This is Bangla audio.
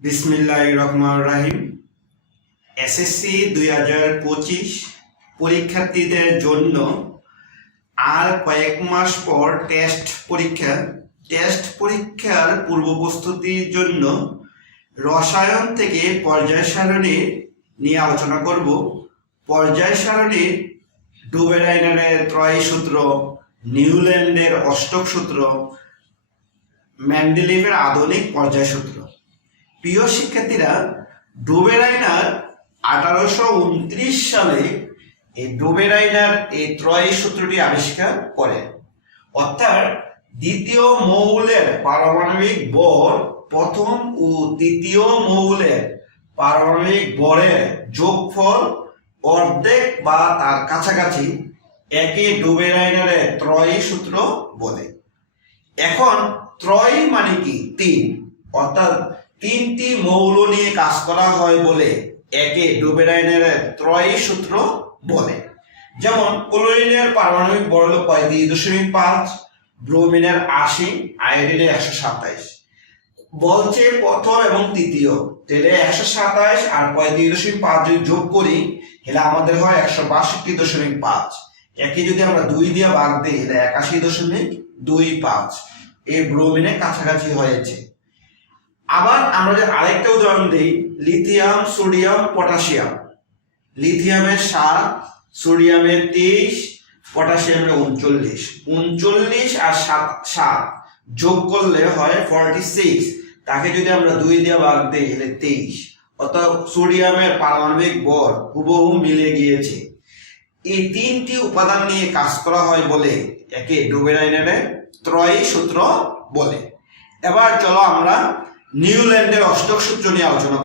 বিসমিল্লাহ রহমান রাহিম। এসএসসি দুই হাজার পঁচিশ পরীক্ষার্থীদের জন্য আর কয়েক মাস পর টেস্ট পরীক্ষা। টেস্ট পরীক্ষার পূর্ব প্রস্তুতির জন্য রসায়ন থেকে পর্যায় সারণী নিয়ে আলোচনা করব। পর্যায় সারণীর ডুবেরাইনারের ত্রয় সূত্র, নিউল্যান্ডের অষ্টক সূত্র, ম্যান্ডেলিভের আধুনিক পর্যায় সূত্র। প্রিয় শিক্ষার্থীরা, ডোবেরাইনার আঠারোশো উনত্রিশ সালে এই ডোবেরাইনার এই ত্রয় সূত্রটি আবিষ্কার করেন অর্থাৎ দ্বিতীয় মৌলের পারমাণবিক বর প্রথম ও তৃতীয় মৌলের পারমাণবিক বরের যোগফল, অর্ধেক বা তার কাছাকাছি একে ডোবেরাইনারের ত্রয়ী সূত্র বলে। এখন ত্রয় মানে কি? তিন। অর্থাৎ তিনটি মৌল নিয়ে কাজ করা হয় বলে একে ডুবেরাইনের ত্রয়ী সূত্র বলে। যেমন, ক্লোরিনের পারমাণবিক বড় পঁয়ত্রিশ দশমিক পাঁচ ব্রোমিনের আশি, আয়োডিনের একশো সাতাইশ। বলছে প্রথম এবং তৃতীয়। তাহলে একশো সাতাইশ আর পঁয়ত্রিশ দশমিক পাঁচ যদি যোগ করি, তাহলে আমাদের হয় একশো বাষট্টি দশমিক পাঁচ। একে যদি আমরা দুই দিয়ে ভাগ দিই, তাহলে একাশি দশমিক দুই পাঁচ। এই ব্রোমিনের কাছাকাছি হয়েছে। আবার আমরা যদি আরেকটা উদাহরণ দিই, লিথিয়াম, সোডিয়াম, পটাশিয়াম। লিথিয়ামের সাত সোডিয়ামের তেইশ, পটাশিয়ামের উনচল্লিশ। উনচল্লিশ আর সাত সাত যোগ করলে হয় ফর্টি সিক্স তাকে যদি আমরা দুই দিয়ে ভাগ দিই, তাহলে তেইশ। অর্থাৎ সোডিয়ামের পারমাণবিক বর হুবহু মিলে গিয়েছে। এই তিনটি উপাদান নিয়ে কাজ করা হয় বলে একে ডুবেরাইনের ত্রয়ী সূত্র বলে। এবার চলো আমরা নিউল্যান্ডের অষ্টক সূত্র নিয়ে আলোচনা